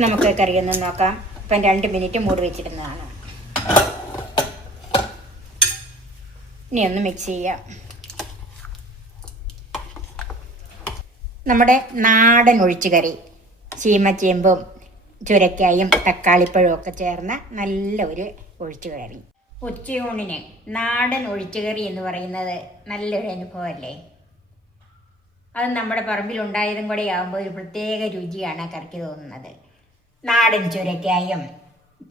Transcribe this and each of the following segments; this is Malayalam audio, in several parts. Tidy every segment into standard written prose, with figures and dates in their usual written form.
നമുക്ക് കറി ഒന്ന് നോക്കാം. ഇപ്പം 2 മിനിറ്റ് മൂടി വെച്ചിരുന്നതാണ്. ഇനി ഒന്ന് മിക്സ് ചെയ്യാം. നമ്മുടെ നാടൻ ഒഴിച്ചുകറി, ചീമച്ചേമ്പും ചുരക്കായും തക്കാളിപ്പഴവും ഒക്കെ ചേർന്ന നല്ല ഒരു ഒഴിച്ചുകറി. ഉച്ചയൂണിന് നാടൻ ഒഴിച്ചുകറി എന്ന് പറയുന്നത് നല്ലൊരു അനുഭവമല്ലേ? അത് നമ്മുടെ പറമ്പിലുണ്ടായതും കൂടെ ആകുമ്പോൾ ഒരു പ്രത്യേക രുചിയാണ് കറിക്ക് തോന്നുന്നത്. നാടൻ ചുരക്കായും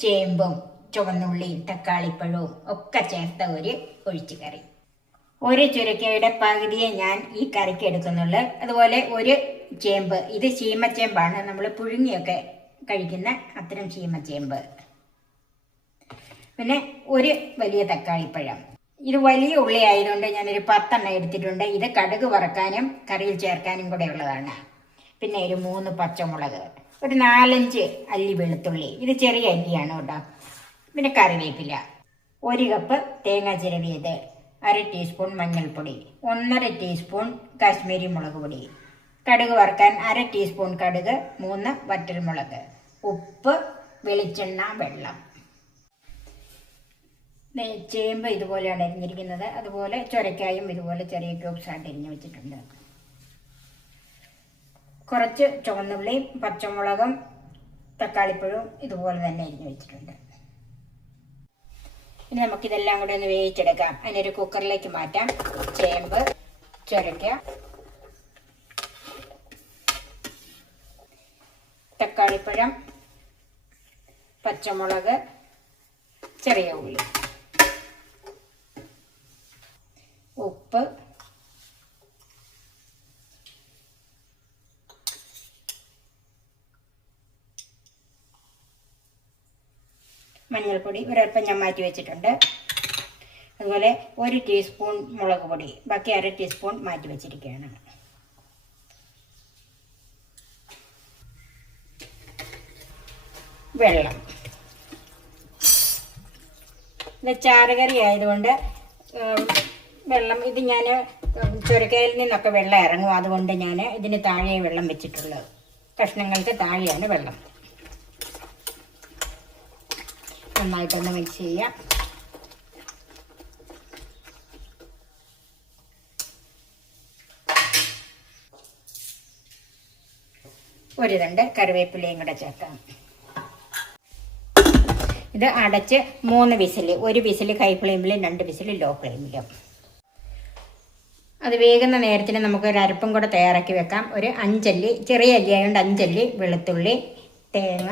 ചേമ്പും ചുവന്നുള്ളിയും തക്കാളിപ്പഴവും ഒക്കെ ചേർത്ത ഒരു ഒഴിച്ചുകറി. ഒരു ചുരക്കയുടെ പകുതിയെ ഞാൻ ഈ കറിക്ക് എടുക്കുന്നുള്ളൂ. അതുപോലെ ഒരു ചേമ്പ്, ഇത് ചീമച്ചേമ്പാണ്, നമ്മൾ പുഴുങ്ങിയൊക്കെ കഴിക്കുന്ന അത്തരം ചീമച്ചേമ്പ്. പിന്നെ ഒരു വലിയ തക്കാളിപ്പഴം. ഇത് വലിയ ഉള്ളി ആയതുകൊണ്ട് ഞാനൊരു 10 എണ്ണം എടുത്തിട്ടുണ്ട്. ഇത് കടുക് വറക്കാനും കറിയിൽ ചേർക്കാനും കൂടെ ഉള്ളതാണ്. പിന്നെ ഒരു 3 പച്ചമുളക്, ഒരു 4-5 അല്ലി വെളുത്തുള്ളി, ഇത് ചെറിയ അല്ലിയാണ് കേട്ടോ. പിന്നെ കറിവേപ്പില, 1 കപ്പ് തേങ്ങ ചിരവിയത്, 1/2 ടീസ്പൂൺ മഞ്ഞൾപ്പൊടി, 1/2 ടീസ്പൂൺ കാശ്മീരി മുളക് പൊടി, കടുക് വറുക്കാൻ 1/2 ടീസ്പൂൺ കടുക്, 3 വറ്റൽമുളക്, ഉപ്പ്, വെളിച്ചെണ്ണ, വെള്ളം. ചേമ്പ് ഇതുപോലെയാണ് അരിഞ്ഞിരിക്കുന്നത്. അതുപോലെ ചുരക്കായും ഇതുപോലെ ചെറിയ ക്യൂബ്സായിട്ട് അരിഞ്ഞ് വെച്ചിട്ടുണ്ട്. കുറച്ച് ചുവന്നുള്ളിയും പച്ചമുളകും തക്കാളിപ്പഴവും ഇതുപോലെ തന്നെ അരിഞ്ഞ് വെച്ചിട്ടുണ്ട്. ഇനി നമുക്കിതെല്ലാം കൂടെ ഒന്ന് വേവിച്ചെടുക്കാം. അതിനൊരു കുക്കറിലേക്ക് മാറ്റാം. ചേമ്പ്, ചുരക്ക, തക്കാളിപ്പഴം, പച്ചമുളക്, ചെറിയ ഉള്ളി, ഉപ്പ്, മഞ്ഞൾപ്പൊടി ഒരൽപ്പം ഞാൻ മാറ്റി വെച്ചിട്ടുണ്ട്. അതുപോലെ 1 ടീസ്പൂൺ മുളക് പൊടി, ബാക്കി 1/2 ടീസ്പൂൺ മാറ്റി വെച്ചിരിക്കുകയാണ്. വെള്ളം. ഇത് ചാറുകറി ആയതുകൊണ്ട് വെള്ളം, ഇത് ഞാൻ ചുരക്കയിൽ നിന്നൊക്കെ വെള്ളം ഇറങ്ങും. അതുകൊണ്ട് ഞാൻ ഇതിന് താഴെ വെള്ളം വെച്ചിട്ടുള്ളത്. കഷ്ണങ്ങൾക്ക് താഴെയാണ് വെള്ളം. നന്നായിട്ടൊന്ന് മിക്സ് ചെയ്യാം. ഒരു തണ്ട് കറിവേപ്പിലയും കൂടെ ചേർക്കാം. ഇത് അടച്ച് 3 വിസിൽ, 1 വിസിൽ ഹൈ ഫ്ലെയിമിലും 2 വിസിൽ ലോ ഫ്ലെയിമിലും. അത് വേകുന്ന നേരത്തിന് നമുക്ക് ഒരു അരപ്പും കൂടെ തയ്യാറാക്കി വെക്കാം. ഒരു 5 അല്ലി, ചെറിയ അല്ലി ആയതുകൊണ്ട് 5 അല്ലി വെളുത്തുള്ളി, തേങ്ങ,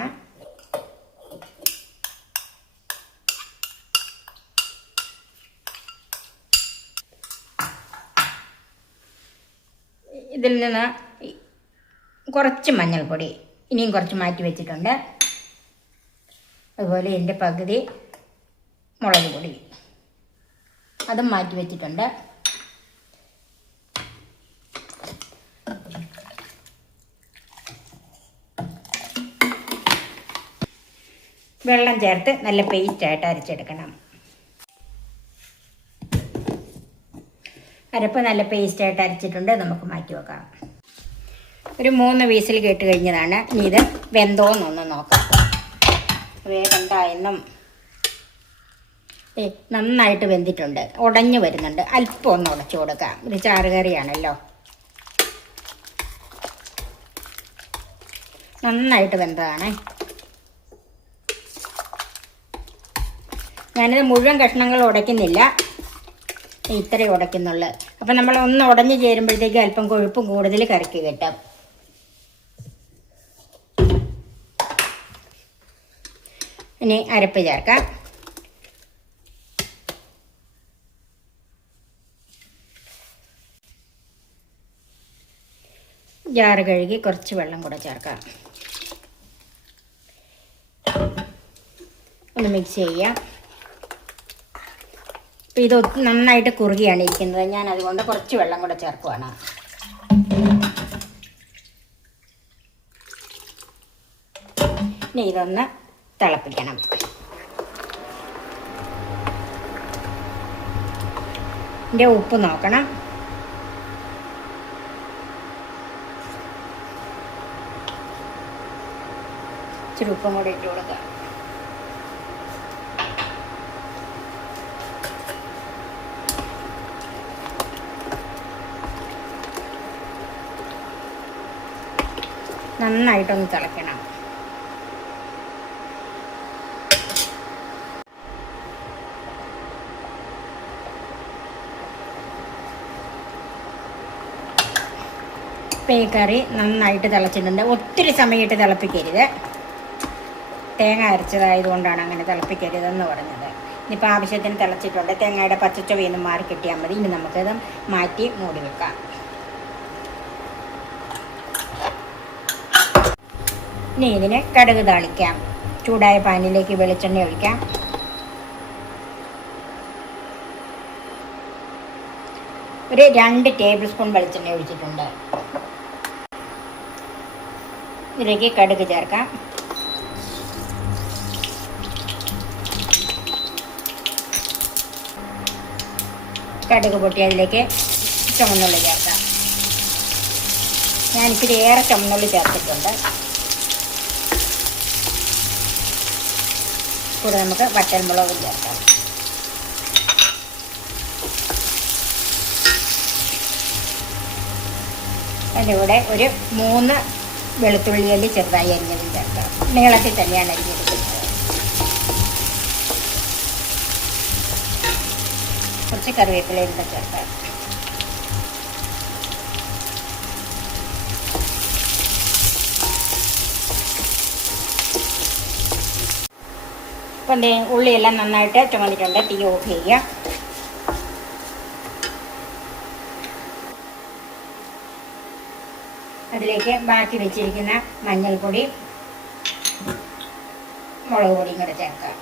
ഇതിൽ നിന്ന് കുറച്ച് മഞ്ഞൾപ്പൊടി ഇനിയും കുറച്ച് മാറ്റി വെച്ചിട്ടുണ്ട്. അതുപോലെ ഇതിൻ്റെ പകുതി മുളക് പൊടി അതും മാറ്റി വെച്ചിട്ടുണ്ട്. വെള്ളം ചേർത്ത് നല്ല പേസ്റ്റായിട്ട് അരച്ചെടുക്കണം. അരപ്പ് നല്ല പേസ്റ്റായിട്ട് അരച്ചിട്ടുണ്ട്. നമുക്ക് മാറ്റി വെക്കാം. ഒരു 3 വിസിൽ കേട്ട് കഴിഞ്ഞതാണ്. ഇനി ഇത് വെന്തോന്നൊന്ന് നോക്കാം. വേഗണ്ടായെന്നും നന്നായിട്ട് വെന്തിട്ടുണ്ട്, ഉടഞ്ഞു വരുന്നുണ്ട്. അല്പം ഒന്ന് ഉടച്ചു കൊടുക്കാം. ഇത് ചാറുകറിയാണല്ലോ. നന്നായിട്ട് വെന്തതാണ്. ഞാനിത് മുഴുവൻ കഷ്ണങ്ങൾ ഉടയ്ക്കുന്നില്ല, ഇത്രയും ഉടയ്ക്കുന്നുള്ളു. അപ്പം നമ്മൾ ഒന്ന് ഉടഞ്ഞു ചേരുമ്പോഴത്തേക്ക് അല്പം കൊഴുപ്പും കൂടുതൽ കറിക്ക് കിട്ടും. ഇനി അരപ്പ് ചേർക്കാം. ജാറ് കഴുകി കുറച്ച് വെള്ളം കൂടെ ചേർക്കാം. ഒന്ന് മിക്സ് ചെയ്യാം. അപ്പോൾ ഇത് നന്നായിട്ട് കുറുകിയാണ് ഇരിക്കുന്നത്. ഞാൻ അതുകൊണ്ട് കുറച്ച് വെള്ളം കൂടെ ചേർക്കുവാണ്. ഇനി ഇതൊന്ന് തിളപ്പിക്കണം. ഇതിൻ്റെ ഉപ്പ് നോക്കണം. ഇച്ചിരി ഉപ്പും കൂടി ഇട്ട് കൊടുക്കുക. നന്നായിട്ടൊന്ന് തിളയ്ക്കണം. ഇപ്പം ഈ കറി നന്നായിട്ട് തിളച്ചിട്ടുണ്ട്. ഒത്തിരി സമയത്ത് തിളപ്പിക്കരുത്. തേങ്ങ അരച്ചതായതുകൊണ്ടാണ് അങ്ങനെ തിളപ്പിക്കരുതെന്ന് പറഞ്ഞത്. ഇനിയിപ്പോൾ ആവശ്യത്തിന് തിളച്ചിട്ടുണ്ട്. തേങ്ങയുടെ പച്ചച്ചുവയൊന്നും മാറി കിട്ടിയാൽ മതി. ഇനി നമുക്കത് മാറ്റി മൂടി വെക്കാം. ഇനി ഇതിന് കടുക് താളിക്കാം. ചൂടായ പാനിലേക്ക് വെളിച്ചെണ്ണ ഒഴിക്കാം. ഒരു 2 ടേബിൾ സ്പൂൺ വെളിച്ചെണ്ണ ഒഴിച്ചിട്ടുണ്ട്. ഇതിലേക്ക് കടുക് ചേർക്കാം. കടുക് പൊട്ടി അതിലേക്ക് ചുവന്നുള്ളി ചേർക്കാം. ഞാനിച്ചിരി ഏറെ ചുവന്നുള്ളി ചേർത്തിട്ടുണ്ട്. കൂടെ നമുക്ക് വറ്റൽമുളകും ചേർക്കാം. അതിൻ്റെ കൂടെ ഒരു 3 വെളുത്തുള്ളി അല്ലി ചെറുതായി അരിഞ്ഞതും ചേർക്കാം. നീളത്തിൽ തന്നെയാണ് അരിഞ്ഞെടുക്കുന്നത്. കുറച്ച് കറിവേപ്പിലയും കൂടെ ചേർക്കാം. അപ്പം ഉള്ളിയെല്ലാം നന്നായിട്ട് ചുമന്നിട്ടുണ്ട്. തീ ഓഫ് ചെയ്യുക. അതിലേക്ക് ബാക്കി വെച്ചിരിക്കുന്ന മഞ്ഞൾപ്പൊടി, മുളക് പൊടിയും കൂടെ ചേർക്കാം.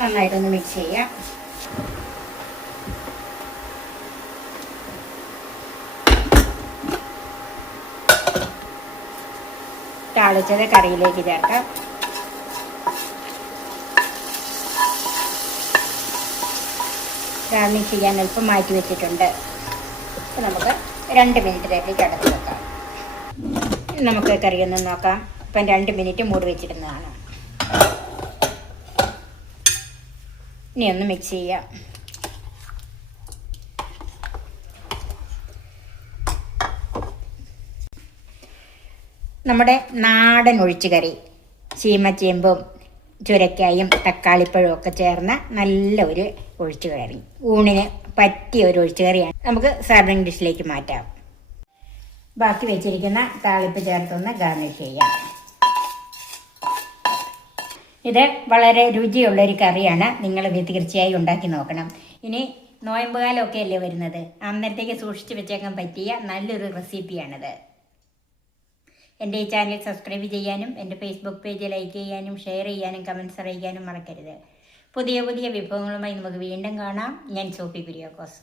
നന്നായിട്ടൊന്ന് മിക്സ് ചെയ്യാം. താളിച്ചത് കറിയിലേക്ക് ചേർക്കാം. ഗാർണിഷ് ചെയ്യാൻ അല്പം മാറ്റി വെച്ചിട്ടുണ്ട്. അപ്പോൾ നമുക്ക് 2 മിനിറ്റിലേക്ക് അടച്ച് വെക്കാം. നമുക്ക് കറിയൊന്നും നോക്കാം. ഇപ്പം 2 മിനിറ്റ് മൂടി വെച്ചിടുന്നതാണ്. ഇനി ഒന്ന് മിക്സ് ചെയ്യാം. നമ്മുടെ നാടൻ ഒഴിച്ചുകറി, ചീമച്ചേമ്പും ചുരക്കായും തക്കാളിപ്പഴവും ഒക്കെ ചേർന്ന നല്ല ഒരു ഒഴിച്ചുകറി, ഊണിന് പറ്റിയ ഒരു ഒഴിച്ചുകറിയാണ്. നമുക്ക് സർവിംഗ് ഡിഷിലേക്ക് മാറ്റാം. ബാക്കി വെച്ചിരിക്കുന്ന താളിപ്പ് ചേർത്തൊന്ന് ഗാർണിഷ് ചെയ്യാം. ഇത് വളരെ രുചിയുള്ളൊരു കറിയാണ്. നിങ്ങളിത് തീർച്ചയായും ഉണ്ടാക്കി നോക്കണം. ഇനി നോയമ്പ് കാലമൊക്കെ അല്ലേ വരുന്നത്, അന്നേരത്തേക്ക് സൂക്ഷിച്ച് വെച്ചേക്കാൻ പറ്റിയ നല്ലൊരു റെസിപ്പിയാണിത്. എൻ്റെ ഈ ചാനൽ സബ്സ്ക്രൈബ് ചെയ്യാനും എൻ്റെ ഫേസ്ബുക്ക് പേജ് ലൈക്ക് ചെയ്യാനും ഷെയർ ചെയ്യാനും കമൻറ്റ്സ് അറിയിക്കാനും മറക്കരുത്. പുതിയ പുതിയ വിഭവങ്ങളുമായി നമുക്ക് വീണ്ടും കാണാം. ഞാൻ സോഫി കുര്യാക്കോസ്.